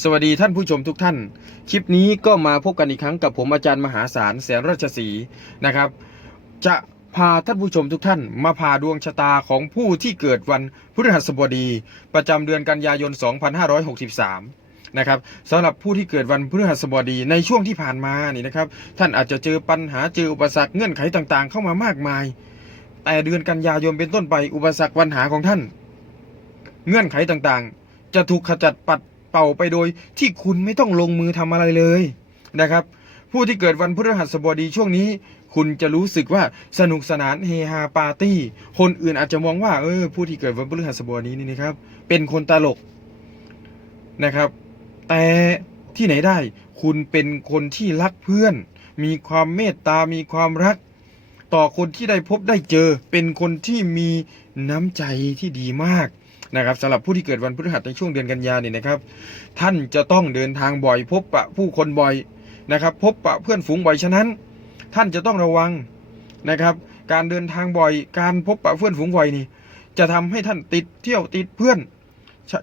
สวัสดีท่านผู้ชมทุกท่าน คลิปนี้ก็มาพบกันอีกครั้งกับผมอาจารย์มหาศาลแสนราชสีนะครับ จะพาท่านผู้ชมทุกท่าน มาพาดวงชะตาของผู้ที่เกิดวันพฤหัสบดี ประจำเดือนกันยายน 2563 นะครับสำหรับผู้ที่เกิดวันพฤหัสบดีในช่วงที่ผ่านมานี่นะครับ ท่านอาจจะเจอปัญหาเจออุปสรรคเงื่อนไขต่างๆ เข้ามามากมาย แต่เดือนกันยายนเป็นต้นไปอุปสรรคปัญหาของท่าน เงื่อนไขต่างๆ จะถูกขจัดปัด เป่าไปโดยที่คุณไม่ต้องลงมือทำอะไรเลยนะครับ ผู้ที่เกิดวันพฤหัสบดีช่วงนี้ คุณจะรู้สึกว่าสนุกสนานเฮฮาปาร์ตี้ คนอื่นอาจจะมองว่าเออผู้ที่เกิดวันพฤหัสบดีนี่นะครับ เป็นคนตลกนะครับ แต่ที่ไหนได้ คุณเป็นคนที่รักเพื่อน มีความเมตตามีความรัก ต่อคนที่ได้พบได้เจอ เป็นคนที่มีน้ำใจที่ดีมาก นะครับสำหรับผู้ที่เกิดวันพฤหัสในช่วงเดือนกันยาเนี่ยนะครับ ท่านจะต้องเดินทางบ่อย พบปะผู้คนบ่อยนะครับ พบปะเพื่อนฝูงบ่อยฉะนั้น ท่านจะต้องระวังนะครับ การเดินทางบ่อย การพบปะเพื่อนฝูงบ่อยนี่ จะทำให้ท่านติดเที่ยวติดเพื่อน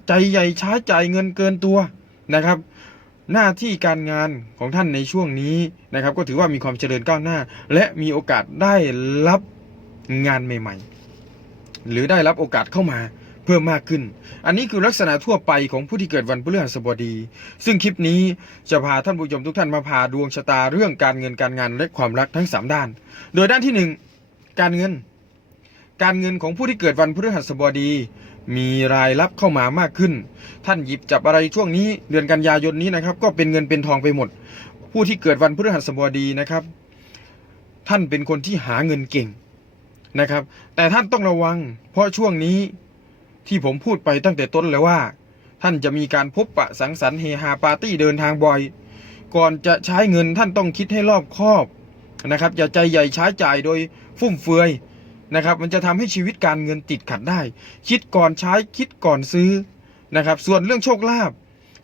ใจใหญ่ช้าจ่ายเงินเกินตัวนะครับหน้าที่การงานของท่านในช่วงนี้นะครับ ก็ถือว่ามีความเจริญก้าวหน้า และมีโอกาสได้รับงานใหม่ ๆ หรือได้รับโอกาสเข้ามา พิ่มมากขึ้น อันนี้คือลักษณะทั่วไปของผู้ที่เกิดวันพฤหัสบดี ซึ่งคลิปนี้จะพาท่านผู้ชมทุกท่านมาพาดวงชะตาเรื่องการเงินการงานและความรักทั้ง 3 ด้าน โดยด้านที่ 1 การเงิน การเงินของผู้ที่เกิดวันพฤหัสบดี มีรายรับเข้ามามากขึ้น ท่านหยิบจับอะไรช่วงนี้เดือนกันยายนนี้นะครับ ก็เป็นเงินเป็นทองไปหมด ผู้ที่เกิดวันพฤหัสบดีนะครับ ท่านเป็นคนที่หาเงินเก่งนะครับ แต่ท่านต้องระวัง เพราะช่วงนี้ ที่ผมพูดไปตั้งแต่ต้นแล้วว่า ท่านจะมีการพบปะสังสรรค์เฮฮาปาร์ตี้เดินทางบ่อย ก่อนจะใช้เงินท่านต้องคิดให้รอบคอบนะครับอย่าใจใหญ่ใช้จ่ายโดยฟุ่มเฟือยนะครับ มันจะทำให้ชีวิตการเงินติดขัดได้ คิดก่อนใช้คิดก่อนซื้อนะครับ ส่วนเรื่องโชคลาภ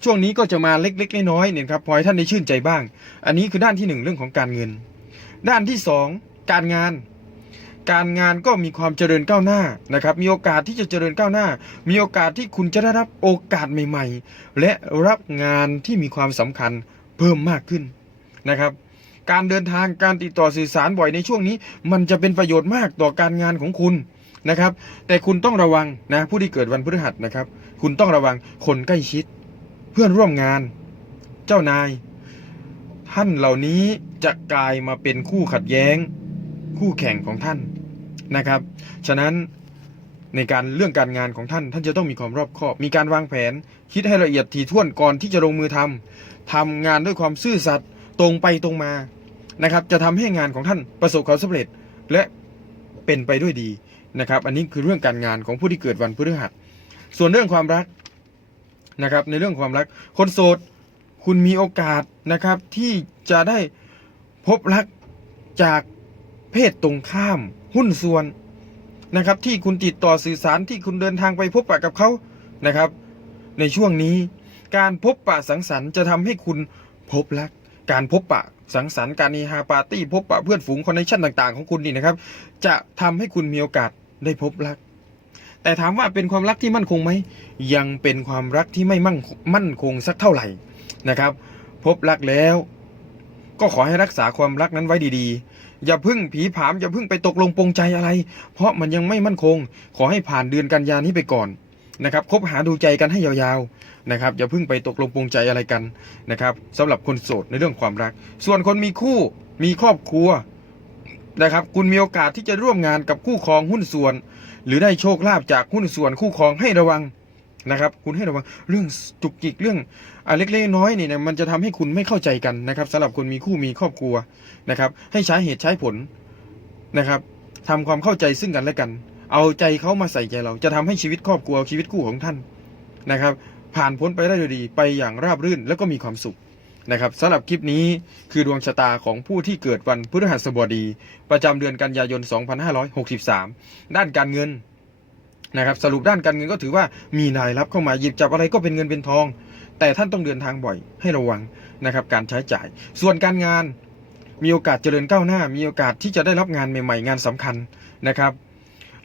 ช่วงนี้ก็จะมาเล็กๆน้อยๆเนี่ยครับพอให้ท่านได้ชื่นใจบ้าง อันนี้คือด้านที่หนึ่งเรื่องของการเงิน ด้านที่สองการงาน การงานก็มีความเจริญก้าวหน้านะครับมีโอกาสที่จะเจริญก้าวหน้า มีโอกาสที่คุณจะได้รับโอกาสใหม่ ๆ และรับงานที่มีความสำคัญเพิ่มมากขึ้นนะครับ การเดินทางการติดต่อสื่อสารบ่อยในช่วงนี้ มันจะเป็นประโยชน์มากต่อการงานของคุณนะครับ แต่คุณต้องระวังนะผู้ที่เกิดวันพฤหัสนะครับ คุณต้องระวังคนใกล้ชิด เพื่อนร่วมงาน เจ้านาย ท่านเหล่านี้จะกลายมาเป็นคู่ขัดแย้ง คู่แข่งของท่านนะครับ ฉะนั้นในการเรื่องการงานของท่าน ท่านจะต้องมีความรอบคอบ มีการวางแผน คิดให้ละเอียดถี่ถ้วนก่อนที่จะลงมือทำทำงานด้วยความซื่อสัตย์ตรงไปตรงมานะครับ จะทำให้งานของท่านประสบความสำเร็จและเป็นไปด้วยดีนะครับ อันนี้คือเรื่องการงานของผู้ที่เกิดวันพฤหัส ส่วนเรื่องความรักนะครับ ในเรื่องความรัก คนโสดคุณมีโอกาสนะครับที่จะได้พบรักจาก เพศตรงข้าม หุ้นส่วนนะครับ ที่คุณติดต่อสื่อสารที่คุณเดินทางไปพบปะกับเขานะครับ ในช่วงนี้ การพบปะสังสรรค์จะทำให้คุณพบรัก การพบปะสังสรรค์การเฮฮาปาร์ตี้พบปะเพื่อนฝูงคอนเนคชั่นต่างๆ ของคุณนี่นะครับ จะทำให้คุณมีโอกาสได้พบรัก แต่ถามว่าเป็นความรักที่มั่นคงไหมยังเป็นความรักที่ไม่มั่นมั่นคงสักเท่าไหร่นะครับ พบรักแล้ว ก็ขอให้รักษาความรักนั้นไว้ดีๆ อย่าพึ่งผีผามอย่าพึ่งไปตกลงปรงใจอะไร เพราะมันยังไม่มั่นคง ขอให้ผ่านเดือนกันยานี้ไปก่อนนะครับคบหาดูใจกันให้ยาวๆนะครับอย่าพึ่งไปตกลงปรงใจอะไรกันนะครับสำหรับคนโสดในเรื่องความรัก ส่วนคนมีคู่มีครอบครัวนะครับคุณมีโอกาสที่จะร่วมงานกับคู่ครองหุ้นส่วน หรือได้โชคลาภจากหุ้นส่วนคู่ครองให้ระวัง นะครับ คุณให้ระวังเรื่องจุกจิกเรื่องอ่าเล็กๆน้อยๆนี่นะมันจะทำให้คุณไม่เข้าใจกันนะครับสำหรับคนมีคู่มีครอบครัวนะครับ ให้ใช้เหตุใช้ผลนะครับทำความเข้าใจซึ่งกันและกัน เอาใจเขามาใส่ใจเรา จะทำให้ชีวิตครอบครัวชีวิตคู่ของท่านนะครับ ผ่านพ้นไปได้ดีไปอย่างราบรื่นแล้วก็มีความสุขนะครับสำหรับคลิปนี้คือดวงชะตาของผู้ที่เกิดวันพฤหัสบดี ประจำเดือนกันยายน 2563 ด้านการเงิน นะครับสรุปด้านการเงินก็ถือว่ามีรายรับเข้ามาหยิบจับอะไรก็เป็นเงินเป็นทอง แต่ท่านต้องเดินทางบ่อยให้ระวังนะครับการใช้จ่าย ส่วนการงานมีโอกาสเจริญก้าวหน้า มีโอกาสที่จะได้รับงานใหม่ๆ งานสำคัญนะครับ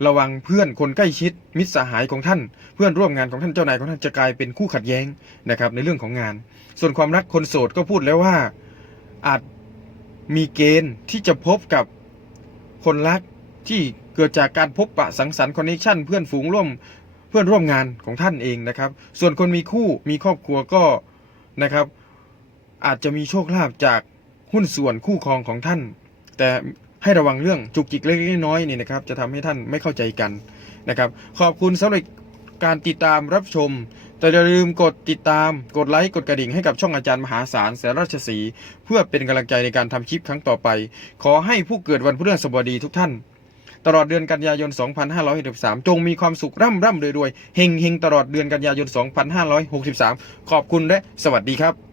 ระวังเพื่อนคนใกล้ชิด มิตรสหายของท่าน เพื่อนร่วมงานของท่านเจ้านายของท่านจะกลายเป็นคู่ขัดแย้งนะครับในเรื่องของงาน ส่วนความรักคนโสดก็พูดแล้วว่าอาจมีเกณฑ์ที่จะพบกับคนรัก ที่เกิดจากการพบปะสังสรรค์คอนเนคชั่นเพื่อนฝูงร่วมเพื่อนร่วมงานของท่านเองนะครับ ส่วนคนมีคู่มีครอบครัวก็นะครับ อาจจะมีโชคลาภจากหุ้นส่วนคู่ครองของท่าน แต่ให้ระวังเรื่องจุกจิกเล็กๆน้อยๆนี่นะครับ จะทำให้ท่านไม่เข้าใจกันนะครับ ขอบคุณสำหรับการติดตามรับชม แต่อย่าลืมกดติดตาม กดไลค์กดกระดิ่งให้กับช่องอาจารย์มหาศาลแสนราชสี เพื่อเป็นกำลังใจในการทำคลิปครั้งต่อไป ขอให้ผู้เกิดวันพฤหัสบดีทุกท่าน ตลอดเดือนกันยายน 2563 จงมีความสุขร่ำร่ำรวยรวยเฮงเฮงตลอดเดือนกันยายน 2563 ขอบคุณและสวัสดีครับ